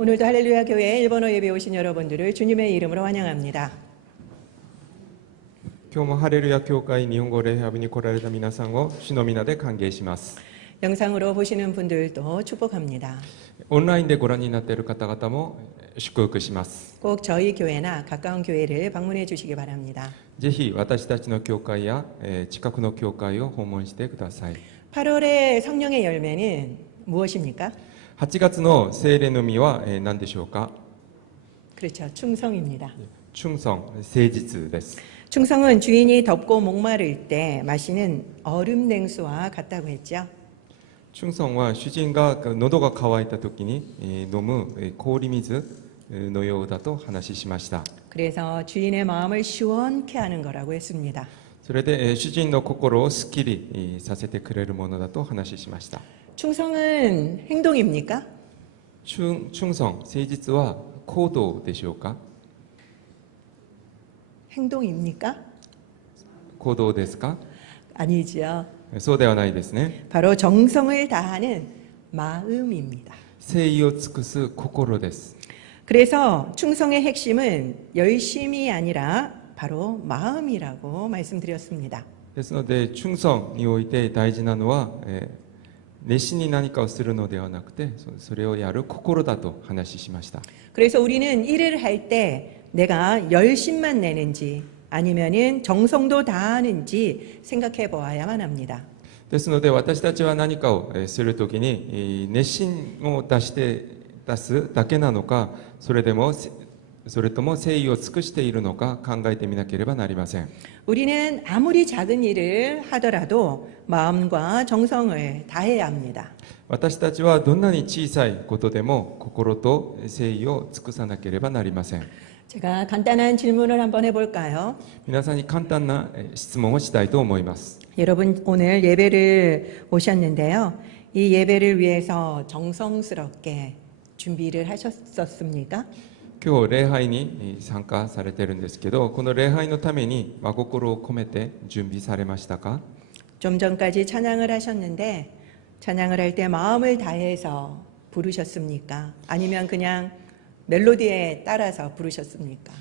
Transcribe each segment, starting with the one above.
오늘도 할렐루야 교회 일본어 예배 오신 여러분들을 주님의 이름으로 환영합니다. 今日もハレルヤ教会日本語礼拝部に来られた皆さんを主の皆で歓迎します。 영상으로 보시는 분들도 축복합니다. オンラインでご覧になっている方々も祝福します。 꼭 저희 교회나 가까운 교회를 방문해 주시기 바랍니다. ぜひ私たちの教会や近くの教会を訪問してください。 8월의 성령의 열매는 무엇입니까? 8月の聖霊の実は何でしょうか？ 그렇죠. 충성입니다. 忠誠、誠実です。 충성은 주인이 덥고 목마를 때 마시는 얼음 냉수와 같다고 했죠. 忠誠は主人が喉が渇いた時に飲む氷水のようだと話しました。 그래서 주인의 마음을 시원케 하는 거라고 했습니다. それで主人の心をすっきりさせてくれるものだと話しました。 충성은 행동입니까? 忠誠、誠実は行動でしょうか？ 행동입니까? 行動ですか？ 아니죠. そうではないですね。 바로 정성을 다하는 마음입니다. 誠意を尽くす心です。 그래서 충성의 핵심은 열심이 아니라 바로 마음이라고 말씀드렸습니다. ですので忠誠において大事なのは、熱心に何かをするのではなくてそれをやる心だと話しました。 그래서 우리는 일을 할 때 내가 열심만 내는지 아니면은 정성도 다하는지 생각해 보아야만 합니다. ですので私たちは何かをするときに熱心を出すだけなのか、それとも誠意を尽くしているのか考えてみなければなりません。 우리는 아무리 작은 일을 하더라도 마음과 정성을 다해야 합니다. 私たちはどんなに小さいことでも心と誠意を尽くさなければなりません。 제가 간단한 질문을 한번 해볼까요? 皆さんに簡単な質問をしたいと思います。 여러분 오늘 예배를 오셨는데요. 이 예배를 위해서 정성스럽게 준비를 하셨었습니까? 今日礼拝に参加されているんですけど、この礼拝のために真心を込めて準備されましたか？ 좀 전까지 찬양을 하셨는데 찬양을 할 때 마음을 다해서 부르셨습니까? 아니면 그냥 멜로디에 따라서 부르셨습니까?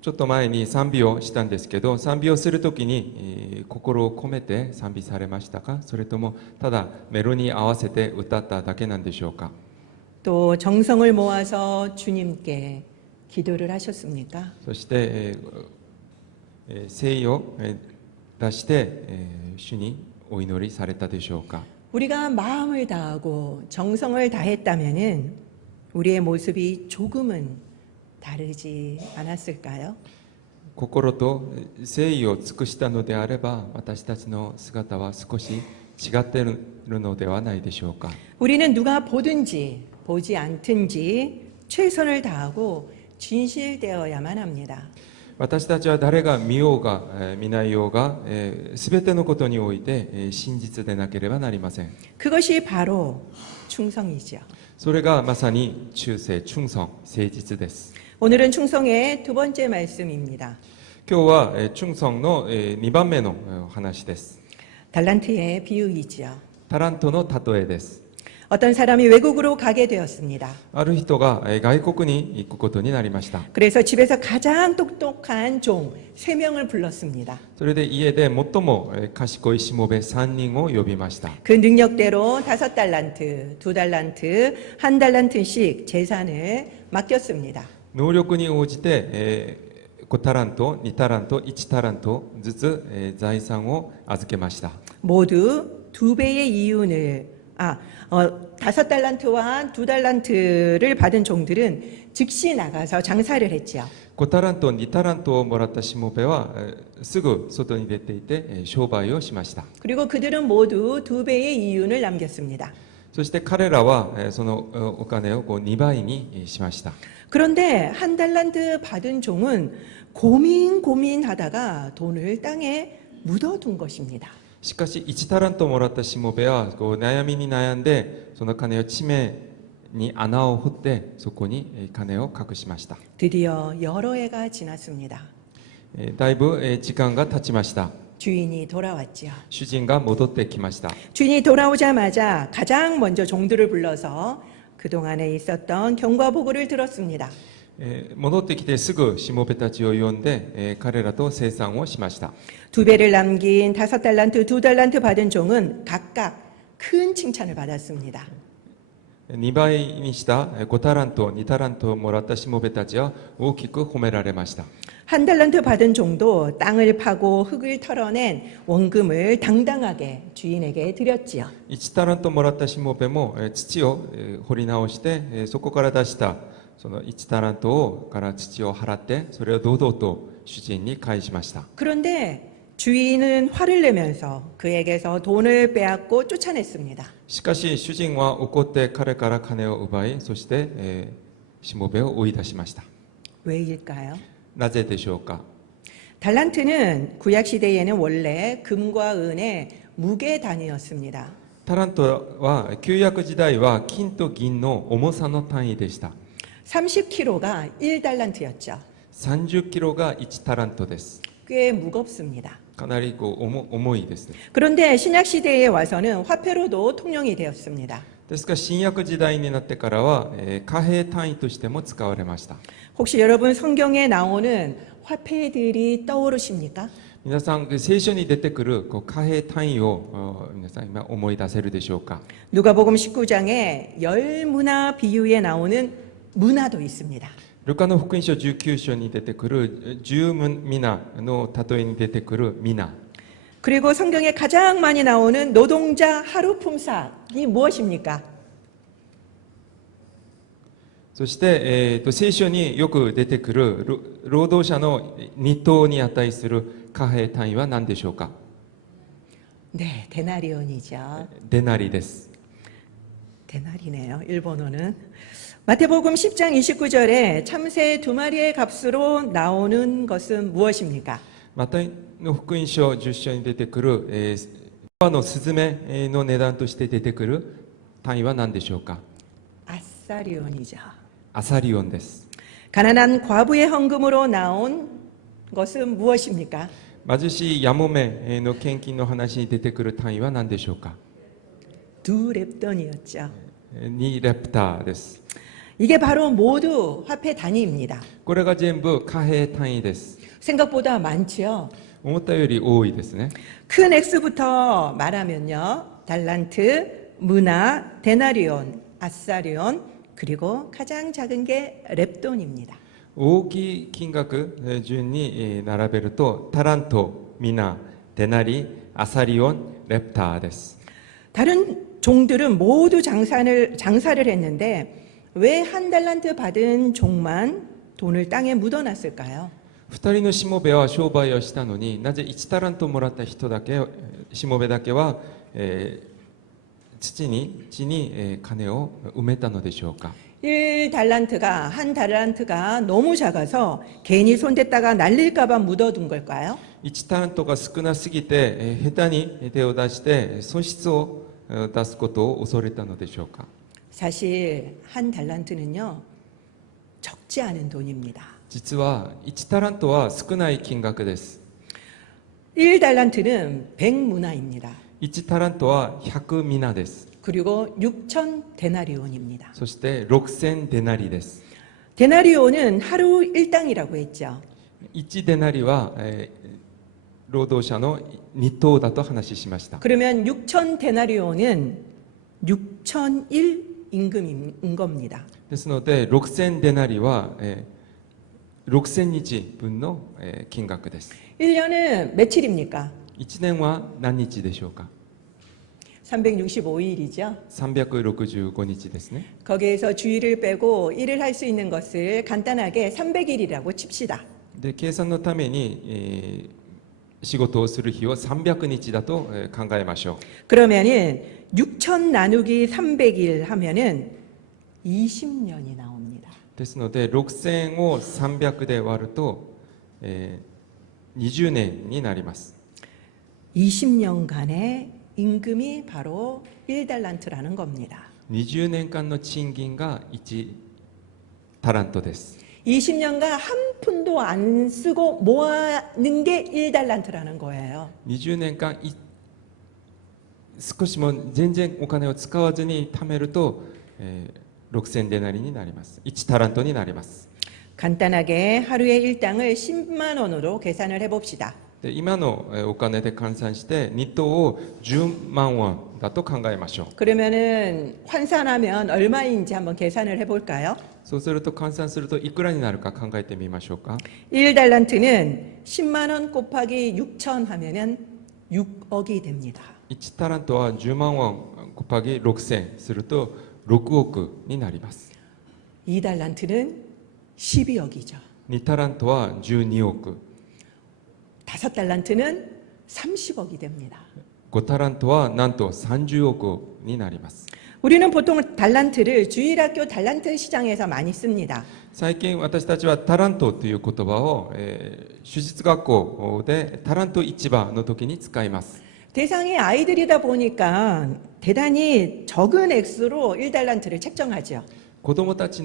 ちょっと前に賛美をしたんですけど、賛美をするときに心を込めて賛美されましたか？それともただメロに合わせて歌っただけなんでしょうか？ 또 정성을 모아서 주님께 기도를 하셨습니까? そして誠意を出して主にお祈りされたでしょうか？ 우리가 마음을 다하고 정성을 다했다면은 우리의 모습이 조금은 다르지 않았을까요? 心と誠意を尽くしたのであれば、私たちの姿は少し違っているのではないでしょうか？ 우리는 누가 보든지 보지 않든지 최선을 다하고 진실되어야만 합니다. 私たちは誰が見ようが見ないようが全てのことにおいて真実でなければなりません。 그것이 바로 충성이죠. それがまさに忠誠、忠誠、誠実です。 오늘은 충성의 두 번째 말씀입니다. 今日は忠誠の2番目の話です。 달란트의 비유이죠. タラントの例えです。 어떤 사람이 외국으로 가게 되었습니다. ある人が外国に行くことになりました。 그래서 집에서 가장 똑똑한 종 3명을 불렀습니다. それで家で最も賢いしもべ3人を呼びました。 그 능력대로 5달란트, 2달란트, 1달란트씩 재산을 맡겼습니다. 能力に応じて5タラント、2タラント、1タラントずつ財産を預けました。 모두 2배의 이윤을 5달란트와 2달란트를 받은 종들은 즉시 나가서 장사를 했지요. 5タラント、2タラントをもらったしもべはすぐ外に出ていて商売をしました。 그리고 그들은 모두 2배의 이윤을 남겼습니다. そして彼らはそのお金を2倍にしました。 그런데 1달란트 받은 종은 고민하다가 돈을 땅에 묻어둔 것입니다. しかし1タラントもらったしもべは悩みに悩んでその金を地面に穴を掘ってそこに金を隠しました。 드디어 여러 해가 지났습니다. だいぶ時間が経ちました。 주인이 돌아왔지요. 主人が戻ってきました。 주인이 돌아오자마자 가장 먼저 종들을 불러서 그동안에 있었던 경과보고를 들었습니다. 戻ってきてすぐしもべたちを呼んで、彼らと清算をしました。 두 배를 남긴 5달란트, 2달란트 받은 종은 각각 큰 칭찬을 받았습니다. 2倍にした5タラント、2タラントをもらったしもべたちは大きく褒められました。 한 달란트 받은 종도 땅을 파고 흙을 털어낸 원금을 당당하게 주인에게 드렸지요. 1タラントもらったしもべも土を掘り直してそこから出したその1タラントから土を払ってそれを堂々と主人に返しました。 그런데 주인은 화를 내면서 그에게서 돈을 빼앗고 쫓아냈습니다. しかし主人は怒って彼から金を奪い、そしてしもべを追い出しました。 왜일까요? なぜでしょうか。 달란트는 구약 시대에는 원래 금과 은의 무게 단위였습니다. タラントは旧約時代は金と銀の重さの単位でした。 30kg가 1달란트였죠. 30キロが1タラントです。 꽤 무겁습니다. かなり重いですね。 그런데 신약 시대에 와서는 화폐로도 통용이 되었습니다. ですから新約時代になってからは貨幣単位としても使われました。 혹시 여러분 성경에 나오는 화폐들이 떠오르십니까? 皆さん聖書に出てくる貨幣単位を皆さん今思い出せるでしょうか。 누가복음 19장에 열 문화 비유에 나오는 문화도 있습니다. ルカの福音書19章に出てくる十皆の例えに出てくる皆。 그리고 성경에 가장 많이 나오는 노동자 하루 품삯이 무엇입니까? そして、聖書によく出てくる労働者の日当に値する貨幣単位は何でしょうか。 네, 데나리온이죠. デナリです。 데나리네요. 일본어는. 마태복음 10장 29절에 참새 2마리의 값으로 나오는 것은 무엇입니까? マタイの福音書10章に出てくる、川のスズメの値段として出てくる単位は何でしょうか。 아사리온이죠. アサリオンです。 가난한 과부의 헌금으로 나온 것은 무엇입니까? 貧しいヤモメの献金の話に出てくる単位は何でしょうか。 두렙돈이었죠. 2レプターです。 이게 바로 모두 화폐 단위입니다. これが全部貨幣単位です。 생각보다 많지요. 思ったより多いですね。 큰 X부터 말하면요. 달란트, 문화, 데나리온, 아사리온, 그리고 가장 작은 게 렙돈입니다. 大きい金額順に並べるとタラント、ミナ、デナリ、アサリオン、レプターです。 다른 종들은 모두 장사를 했는데 왜 한 달란트 받은 종만 돈을 땅에 묻어놨을까요? 2人のしもべは商売をしたのになぜ1タラントもらった人だけしもべだけは、地に金を埋めたのでしょうか。 1달란트가 한 달란트가 너무 작아서 괜히 손댔다가 날릴까봐 묻어둔 걸까요? 1タラントが少なすぎて下手に手を出して損失を出すことを恐れたのでしょうか。 사실 한 달란트는요 적지 않은 돈입니다. 実は1タラントは少ない金額です。 1달란트는 100문화입니다. 1タラントは100ミナです。 그리고 6천 데나리온입니다. そして6000デナリです。 데나리온은 하루 일당이라고 했죠. 1デナリは、労働者の日当だと話しました。 그러면 6천 데나리온은 6,001 임금인 겁니다. ですので6000デナリは、6000日分の、金額です。 1년은 며칠입니까? 1年は何日でしょうか。 365일이죠. 365日ですね。 거기에서 주일을 빼고 일을 할 수 있는 것을 간단하게 300일이라고 칩시다. で計算のために、仕事をする日を300日だと、考えましょう。 그러면은 6천 나누기 300일 하면은 20년이 나옵니다. ですので6000を300で割ると、20年になります。 20년간의 임금이 바로 1달란트라는 겁니다. 20年間の賃金が1タラントです。 20년간 한 푼도 안 쓰고 모아는 게 1달란트라는 거예요. 20年間少しも全然お金を使わずに貯めると、6000デナリになります。1タラントになります。 간단하게 하루의 일당을 10만 원으로 계산을 해봅시다. で今のお金で換算して日当を10万ウォンだと考えましょう。 그러면은 환산하면 얼마인지 한번 계산을 해볼까요? そうすると換算するといくらになるか考えてみましょうか。 1달란트는 10만 원 곱하기 6천 하면은 6억이 됩니다. 1タラントは10万ウォン곱하기 6000すると6億になります。 2달란트는 12억이죠. 2タラントは12億。 5달란트는 30억이 됩니다. 5タラントはなんと30億になります。 우리는 보통 달란트를 주일학교 달란트 시장에서 많이 씁니다. 最近私たちはタラントという言葉を、手術学校でタラント市場の時に使います。 대상이 아이들이다 보니까 대단히 적은 액수로 1달란트를 책정하죠. 子供たち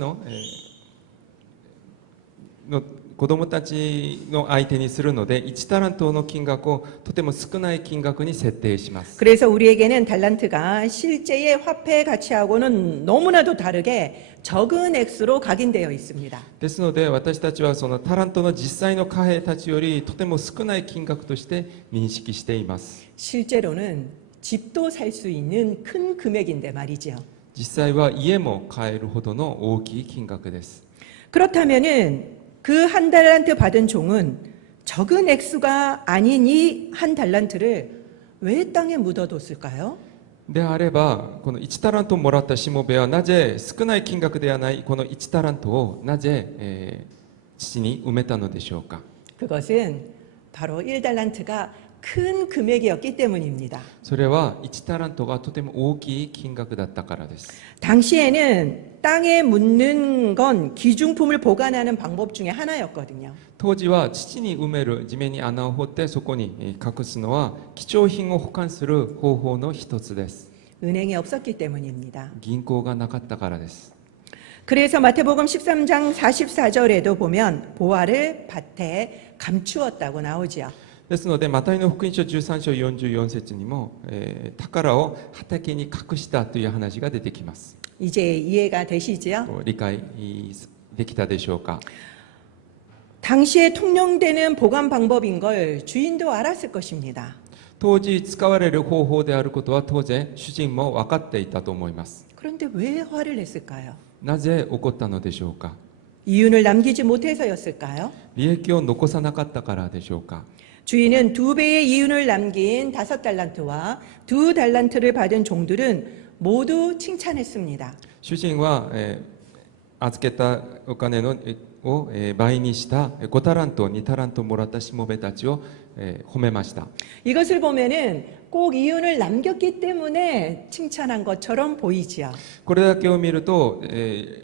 の相手にするので1タラントの金額をとても少ない金額に設定します。 그래서 우리에게는 달란트가 실제의 화폐 가치하고는 너무나도 다르게 적은 액수로 각인되어 있습니다. ですので私たちはそのタラントの実際の貨幣たちよりとても少ない金額として認識しています。 실제로는 집도 살 수 있는 큰 금액인데 말이죠. 実際は家も買えるほどの大きい金額です。 그렇다면은 그 한 달란트 받은 종은 적은 액수가 아닌 이 한 달란트를 왜 땅에 묻어뒀을까요? であればこの1タラントもらったしもべはなぜ少ない金額ではないこの1タラントをなぜ、土に埋めたのでしょうか。 그것은 바로 1달란트가 큰 금액이었기 때문입니다. それは1タラントがとても大きい金額だったからです。 당시에는 땅에 묻는 건 기중품을 보관하는 방법 중에 하나였거든요. 当時は土に埋める地面に穴を掘ってそこに隠すのは貴重品を保管する方法の一つです。 은행이 없었기 때문입니다. 銀行がなかったからです。 그래서 마태복음 13장 44절에도 보면 보화를 밭에 감추었다고 나오지요. ですのでマタイの福音書13章44節にも、宝を畑に隠したという話が出てきます。 이제 이해가 되시지요? 理解できたでしょうか。 당시에 통용되는 보관 방법인 걸 주인도 알았을 것입니다. 当時使われる方法であることは当然主人も分かっていたと思います。 그런데 왜 화를 냈을까요? なぜ怒ったのでしょうか。 이윤을 남기지 못해서였을까요? 利益を残さなかったからでしょうか。 주인은 2배의 이윤을 남긴 5달란트와 2달란트를 받은 종들은 모두 칭찬했습니다. 主人は、預けたお金を、倍にした5タラント2タラントもらったしもべたちを、褒めました。 이것을 보면은 꼭 이윤을 남겼기 때문에 칭찬한 것처럼 보이지요. これだけを見ると、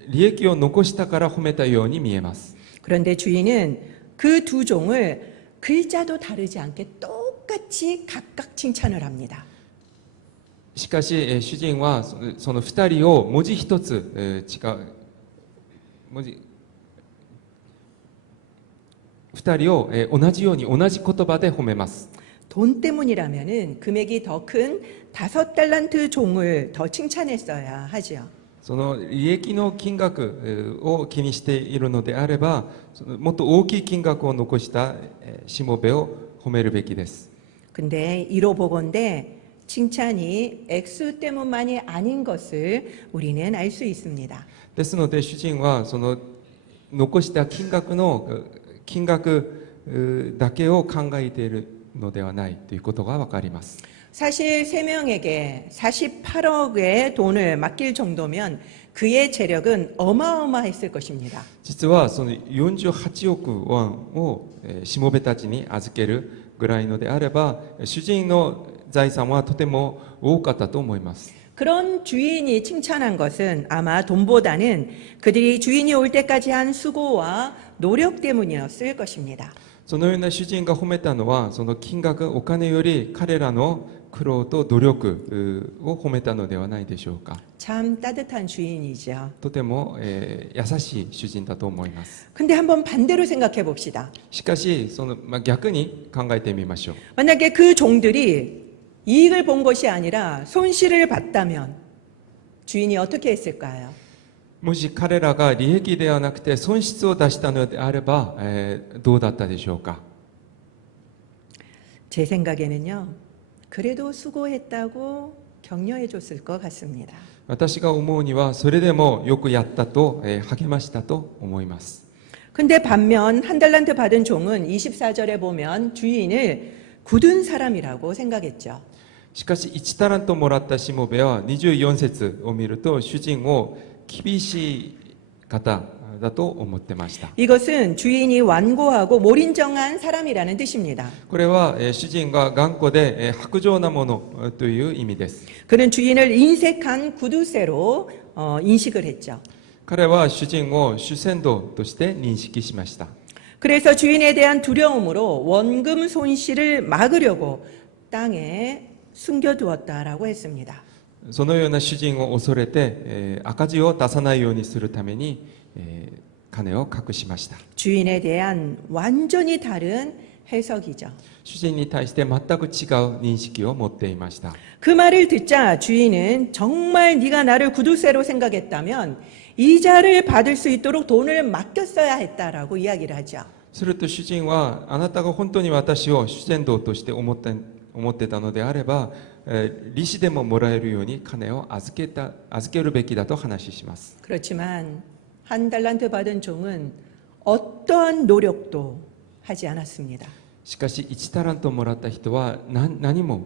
利益を残したから褒めたように見えます。 그런데 주인은 그 두 종을 글자도 다르지 않게 똑같이 각각 칭찬을 합니다. しかし、主人はその2人を文字一つ、違う文字2人を、同じように同じ言葉で褒めます。 돈 때문이라면은 금액이 더 큰 5달란트 종을 더 칭찬했어야 하지요. その利益の金額を気にしているのであれば、もっと大きい金額を残したしもべを褒めるべきです。 근데 이로 보건대 칭찬이 액수 때문만이 아닌 것을 우리는 알 수 있습니다. ですので主人はその残した金額だけを考えているのではないということがわかります。 사실 3명에게 48억의 돈을 맡길 정도면 그의 재력은 어마어마했을 것입니다. 実はその48億ウォンをしもべたちに預けるぐらいのであれば主人の財産はとても多かったと思います。 그런 주인이 칭찬한 것은 아마 돈보다는 그들이 주인이 올 때까지 한 수고와 노력 때문이었을 것입니다. そのような主人が褒めたのはその金額お金より彼らの苦労と努力を褒めたのではないでしょうか。 참 따뜻한 주인이죠. とても、優しい主人だと思います。 근데 한번 반대로 생각해 봅시다. しかし逆に考えてみましょう。 만약에 그 종들이 이익을 본 것이 아니라 손실을 봤다면 주인이 어떻게 했을까요? もし彼らが利益ではなくて損失を出したのであれば、どうだったでしょうか。 제 생각에는요. 그래도 수고했다고 격려해 줬을 것 같습니다. 私が思うにはそれでもよくやったと、励ましたと思います。 근데 반면 한 달란트 받은 종은 24절에 보면 주인을 굳은 사람이라고 생각했죠. しかし1タラントもらったしもべは24節を見ると主人を厳しい方だと思ってました。 이것은 주인이 완고하고 몰인정한 사람이라는 뜻입니다. これは主人が頑固で薄情なものという意味です。 그는 주인을 인색한 구두쇠로 인식을 했죠. 彼は主人を主戦道として認識しました。 그래서 주인에 대한 두려움으로 원금 손실을 막으려고 땅에 숨겨두었다라고 했습니다. そのような主人を恐れて、赤字を出さないようにするために、金を隠しました。 주인에 대한 완전히 다른 해석이죠. 主人に対して全く違う認識を持っていました。 그 말을 듣자 주인은 정말 네가 나를 구두쇠로 생각했다면 이자를 받을 수 있도록 돈을 맡겼어야 했다라고 이야기를 하죠. すると主人はあなたが本当に私を主戦道として思ってたのであれば、利子でももらえるように金を預けるべきだと話します。 그렇지만 한 달란트 받은 종은 어떠한 노력도 하지 않았습니다. しかし1タラントもらった人は何も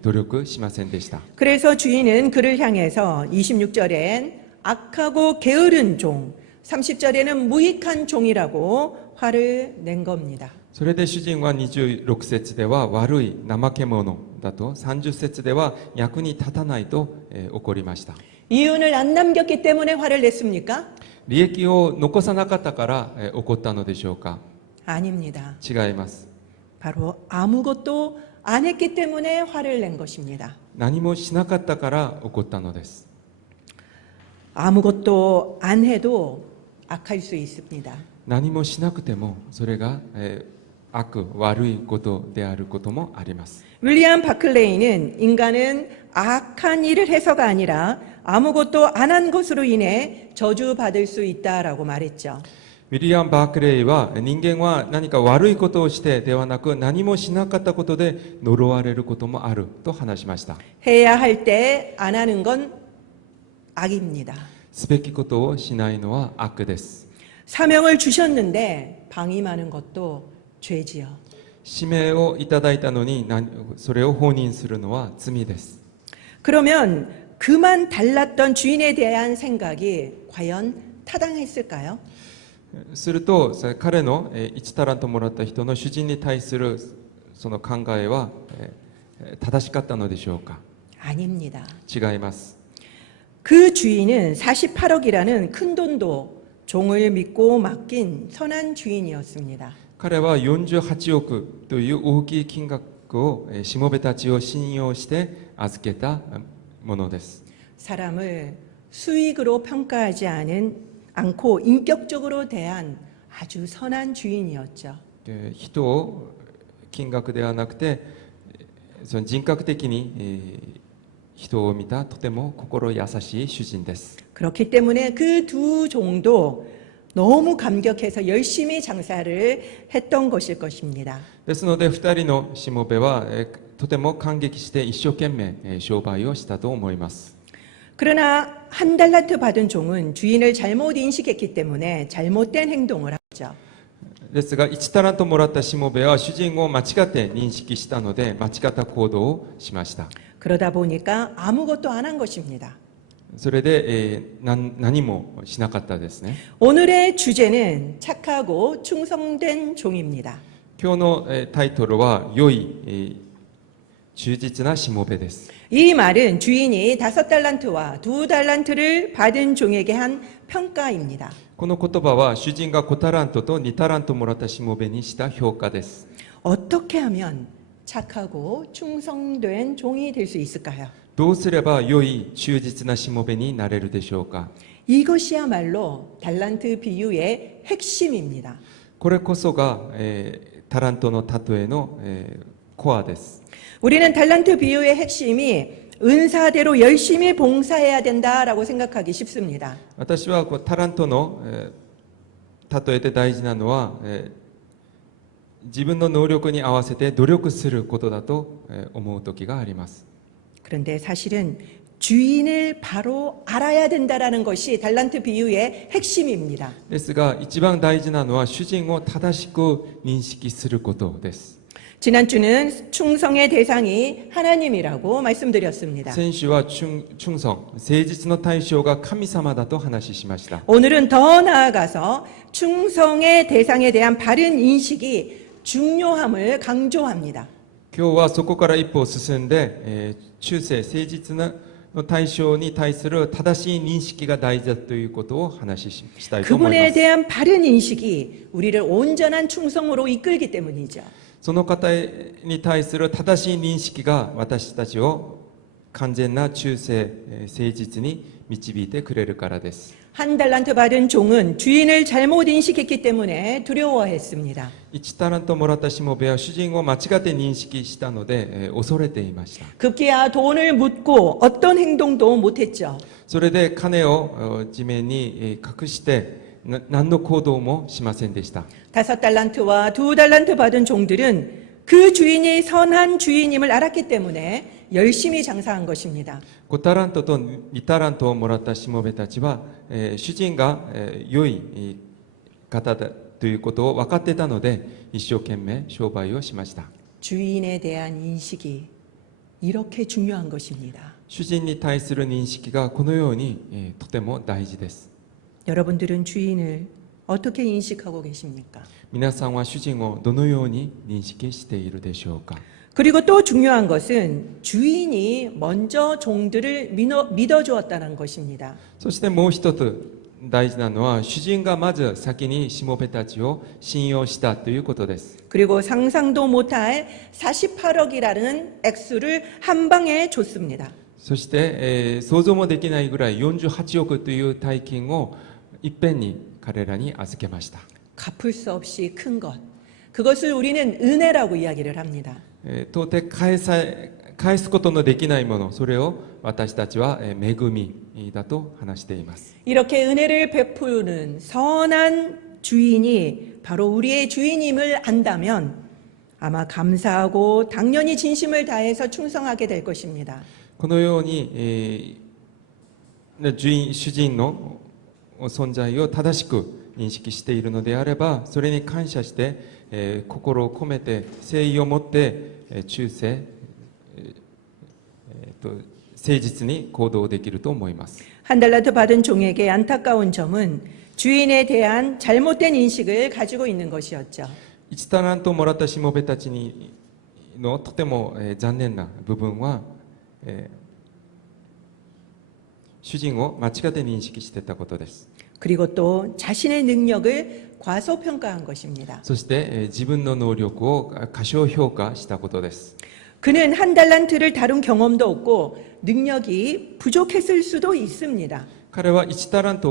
努力しませんでした。 그래서 주인은 그를 향해서 26절엔 악하고 게으른 종, 30절에는 무익한 종이라고 화를 낸 겁니다. それで主人は26節では悪い怠け者だと、30節では役に立たないと、怒りました。 이윤을 안 남겼기 때문에 화를 냈습니까? 利益を残さなかったから、怒ったのでしょうか。 아닙니다. 違います。 바로 아무것도 안 했기 때문에 화를 낸 것입니다. 何もしなかったから怒ったのです。 아무것도 안 해도 악할 수 있습니다. 何もしなくてもそれが、悪いことであることもあります。 윌리엄 바클레이는 인간은 악한 일을 해서가 아니라 아무것도 안 한 것으로 인해 저주받을 수 있다라고 말했죠. ウィリアム・バークレイは人間は何か悪いことをしてではなく何もしなかったことで呪われることもあると話しました。 해야 할 때 안 하는 건 악입니다. すべきことをしないのは悪です。 사명을 주셨는데 방임하는 것도 죄지요. 使命をいただいたのにそれを放任するのは罪です。 그러면 그만 달랐던 주인에 대한 생각이 과연 타당했을까요? すると彼の1タラントもらった人の主人に対するその考えは正しかったのでしょうか。 아닙니다. 違います。 그 주인은 48억이라는 큰 돈도 종을 믿고 맡긴 선한 주인이었습니다. 彼は48億という大きい金額をしもべたちを信用して預けたものです。 사람을 수익으로 평가하지 않고 인격적으로 대한 아주 선한 주인이었죠. 人を金額ではなくてその人格的に人を見たとても心優しい主人です。 그렇기 때문에 그 두 종도 너무 감격해서 열심히 장사를 했던 것일 것입니다. ですので2人のしもべはとても感激して一生懸命商売をしたと思います。 그러나 한 달란트 받은 종은 주인을 잘못 인식했기 때문에 잘못된 행동을 하죠. ですが1タラントもらったしもべは主人を間違って認識したので間違った行動をしました。 그러다 보니까 아무것도 안 한 것입니다. それで、何もしなかったですね。 오늘의 주제는 착하고 충성된 종입니다. 今日のタイトルは良い忠実なしもべです。 이 말은 주인이 5달란트와 2달란트를 받은 종에게 한 평가입니다. この言葉は主人が5タラントと2タラントもらったしもべにした評価です。 어떻게 하면 착하고 충성된 종이 될 수 있을까요? どうすれば良い忠実なしもべになれるでしょうか。 이것이야말로 달란트 비유의 핵심입니다. これこそが、タラントの例えの、コアです。 우리는 달란트 비유의 핵심이 은사대로 열심히 봉사해야 된다라고 생각하기 쉽습니다. 私はこうタラントの、例えて大事なのは、自分の能力に合わせて努力することだと、思う時があります。 그런데 사실은 주인을 바로 알아야 된다라는 것이 달란트 비유의 핵심입니다. ですが一番大事なのは主人を正しく認識することです。 지난주는 충성의 대상이 하나님이라고 말씀드렸습니다. 先週は忠誠、誠実の対象が神様だと話しました。 오늘은 더 나아가서 충성의 대상에 대한 바른 인식이 중요함을 강조합니다. 今日はそこから一歩進んで、忠誠、誠実の対象に対する正しい認識が大事だということを話したいと思いま 그분에 す。 대한 바른 인식이 우리를 온전한 충성으로 이끌기 때문이죠. その方に対する正しい認識が私たちを完全な忠誠、誠実に導いてくれるからです。 한 달란트 받은 종은 주인을 잘못 인식했기 때문에 두려워했습니다. 1タラントもらったしもべは主人を間違って認識したので、恐れていました。 급기야 돈을 묻고 어떤 행동도 못했죠. それで金を地面に隠して何の行動もしませんでした。 5달란트와 2달란트 받은 종들은 그 주인이 선한 주인임을 알았기 때문에 열심히 장사한 것입니다. 5タラントと2タラントをもらったしもべたちは、主人が、良い方だということを分かっていたので一生懸命商売をしました。 주인에 대한 인식이 이렇게 중요한 것입니다. 主人に対する認識がこのように、とても大事です。 여러분들은 주인을 어떻게 인식하고 계십니까? 皆さんは主人をどのように認識しているでしょうか。 그리고 또 중요한 것은 주인이 먼저 종들을 믿어주었다는 것입니다. そしてもう一つ大事なのは主人がまず先にしもべたちを信用したということです。 그리고 상상도 못할 48억이라는 액수를 한 방에 줬습니다. そして、想像もできないぐらい48億という大金をいっぺんに彼らに預けました。 갚을 수 없이 큰 것. 그것을 우리는 은혜라고 이야기를 합니다. 到底返すことのできないもの、それを私たちは恵みだと話しています。 이렇게 은혜를 베푸는 선한 주인이 바로 우리의 주인임을 안다면 아마 감사하고 당연히 진심을 다해서 충성하게 될 것입니다. このように、主人の存在を正しく認識しているのであれば、それに感謝して、心を込めて誠意を持って、忠誠、誠実に行動できると思います。 한 달란트 받은 종에게 안타까운 점은 주인에 대한 잘못된 인식을 가지고 있는 것이었죠. 1タラントもらったしもべたちのとても、残念な部分は、主人を間違って認識していたことです。 그리고 또 자신의 능력을 과소평가한 것입니다. そして、自分の能力を過小評価したことです。 그는 한 달란트를 다룬 경험도 없고 능력이 부족했을 수도 있습니다. 彼は1タラント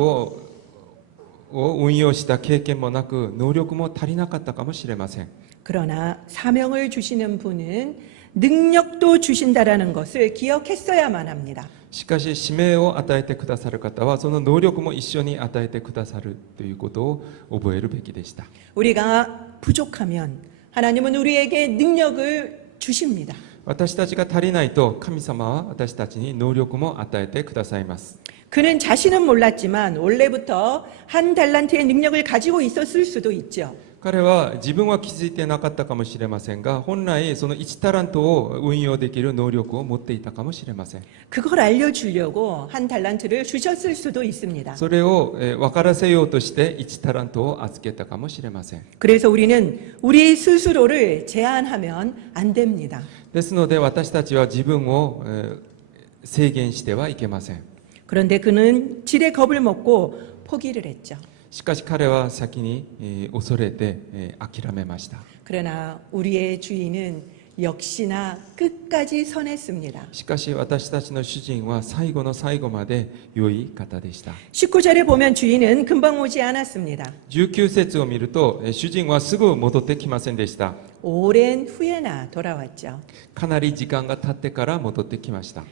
を運用した経験もなく能力も足りなかったかもしれません。 그러나 사명을 주시는 분은 능력도 주신다라는 것을 기억했어야만 합니다. しかし使命を与えてくださる方はその能力も一緒に与えてくださるということを覚えるべきでした。 우리가 부족하면 하나님은 우리에게 능력을 주십니다. 私たちが足りないと神様は私たちに能力も与えてくださいます。 그는 자신은 몰랐지만 원래부터 한 달란트의 능력을 가지고 있었을 수도 있죠. 彼は自分は気づいてなかったかもしれませんが、本来その1タラントを運用できる能力を持っていたかもしれません。 그걸 알려주려고 한 달란트를 주셨을 수도 있습니다. それを分からせようとして1タラントを預けたかもしれません。 그래서 우리는 우리 스스로를 제한하면 안 됩니다. ですので私たちは自分を制限してはいけません。 그런데 그는 질의 겁을 먹고 포기를 했죠. しかし彼は先に恐れて諦めました。 그러나 우리의 주인은 역시나 끝까지 선했습니다. しかし私たちの主人は最後の最後まで良い方でした。 19절에 보면 주인은 금방 오지 않았습니다. 19節を見ると主人はすぐ戻ってきませんでした。 오랜 후에나 돌아왔죠. かなり時間が経ってから戻ってきました。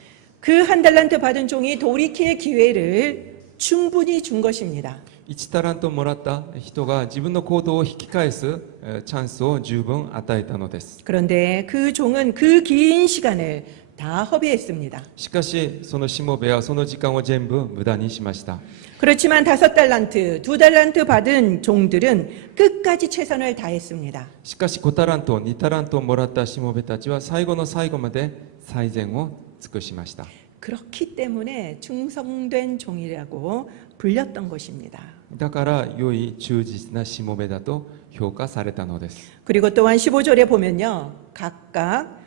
그 한 달란트 받은 종이 돌이킬 기회를 충분히 준 것입니다. 1タラントもらった人が自分の行動を引き返すチャンスを十分与えたのです。 그런데 그 종은 그 긴 시간을 다 허비했습니다. しかしそのしもべはその時間を全部無駄にしました。 그렇지만 5달란트, 2달란트 받은 종들은 끝까지 최선을 다했습니다. しかし5タラント、2タラントをもらったしもべたちは最後の最後まで最善を尽くしました。 그렇기 때문에 충성된 종이라고 불렸던 것입니다. だから良い忠実なしもべだと評価されたのです。 그리고 또한 15절에 보면요. 각각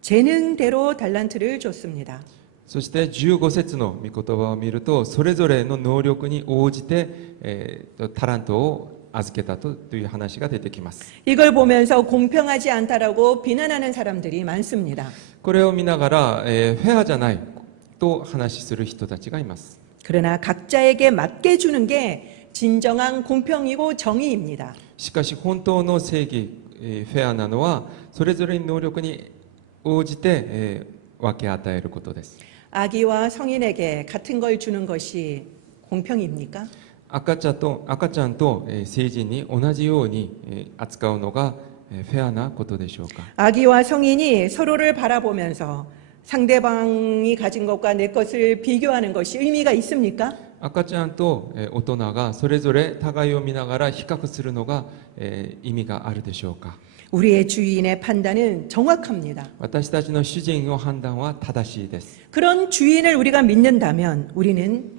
재능대로 달란트를 줬습니다. そして15節の御言葉を見るとそれぞれの能力に応じて、タラントを預けたという話が出てきます。 이걸 보면서 공평하지 않다라고 비난하는 사람들이 많습니다. これを見ながら、フェアじゃないと話する人たちがいます。 그러나 각자에게 맞게 주는 게 진정한 공평이고 정의입니다. しかし本当の正義、フェアなのはそれぞれの能力に応じて、分け与えることです。 아기와 성인에게 같은 걸 주는 것이 공평입니까? 赤ちゃんと成人に同じように扱うのがフェアなことでしょうか。 아기와 성인이 서로를 바라보면서 상대방이 가진 것과 내 것을 비교하는 것이 의미가 있습니까? 赤ちゃんと大人がそれぞれ互いを見ながら比較するのが意味があるでしょうか。 우리의 주인의 판단은 정확합니다. 私たちの主人の判断は正しいです。 그런 주인을 우리가 믿는다면 우리는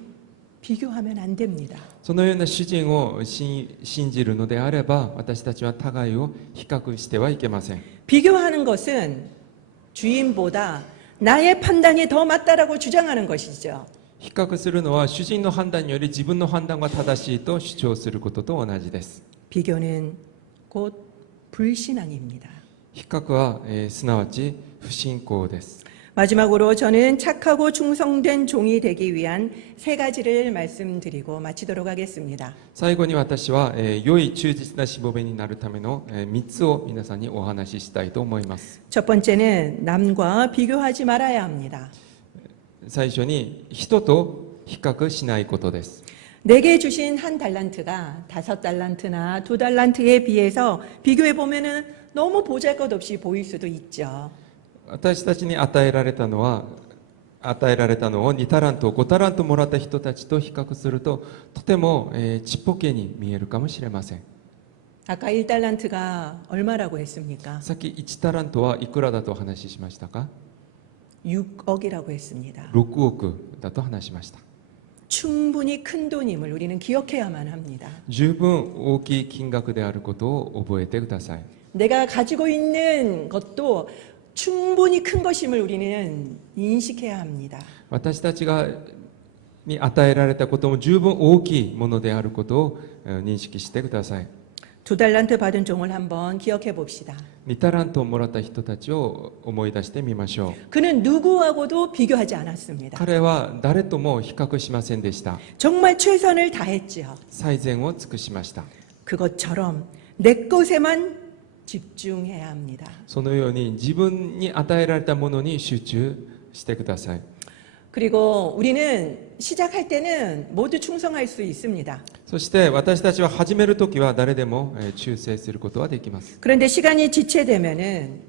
비교하면 안 됩니다. そのような主人を信じるのであれば私たちは互いを比較してはいけません。 비교하는 것은 주인보다 나의 판단이 더 맞다라고 주장하는 것이죠. 比較するのは主人の判断より自分の判断が正しいと主張することと同じです。 비교는 곧 불신앙입니다. 比較は、すなわち不信仰です。 마지막으로 저는 착하고 충성된 종이 되기 위한 3가지를 말씀드리고 마치도록 하겠습니다. 最後に私は、良い忠実なしもべになるための、3つを皆さんにお話ししたいと思います。 첫 번째는 남과 비교하지 말아야 합니다. 最初に人と比較しないことです。 내게 주신 한 달란트가 5달란트나 2달란트에 비해서 비교해 보면은 너무 보잘것없이 보일 수도 있죠. 私たちに与えられたのを2タラント5タラントもらった人たちと比較するととても、ちっぽけに見えるかもしれません。 아까 1달란트가 얼마라고 했습니까? さっき1タラントはいくらだとお話ししましたか？ 6억이라고 했습니다. 6億だと話しました。 충분히 큰 돈임을 우리는 기억해야만 합니다. 十分大きい金額であることを覚えてください。 내가 가지고 있는 것도 충분히 큰 것임을 우리는 인식해야 합니다. 私たちに与えられたことも十分大きいものであることを認識してください。 2달란트 받은 종을 한번 기억해 봅시다. 2タラントをもらった人たちを思い出してみましょう。 그는 누구하고도 비교하지 않았습니다. 彼は誰とも比較しませんでした。 정말 최선을 다했지요. 最善を尽くしました。 그것처럼 내 것에만 집중해야 합니다. そのように自分に与えられたものに集中してください。 그리고 우리는 시작할 때는 모두 충성할 수 있습니다. そして私たちは始めるときは誰でも忠誠することはできます。 그런데 시간이 지나면은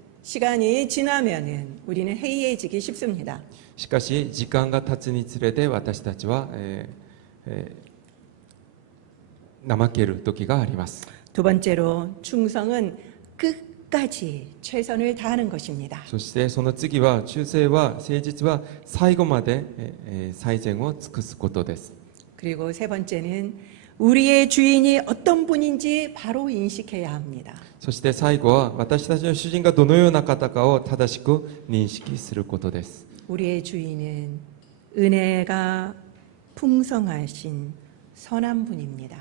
우리는 해이해지기 쉽습니다. しかし時間が経つにつれて私たちは、怠ける時があります。 두 번째로 충성은 끝까지 최선을 다하는 것입니다. そしてその次は忠誠は誠実は最後まで最善を尽くすことです。 그리고 세 번째는 우리의 주인이 어떤 분인지 바로 인식해야 합니다. そして最後は私たちの主人がどのような方かを正しく認識することです。 우리의 주인은 은혜가 풍성하신 선한 분입니다.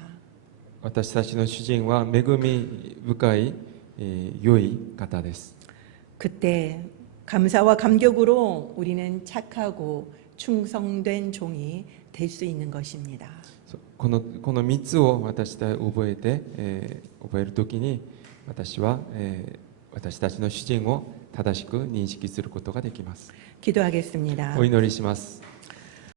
私たちの主人は恵み深い、良い方です。 그때 감사와 감격으로 우리는 착하고 충성된 종이 될 수 있는 것입니다. この3つを私たち覚えるときに私たちの主人を正しく認識することができます。 기도하겠습니다. お祈りします。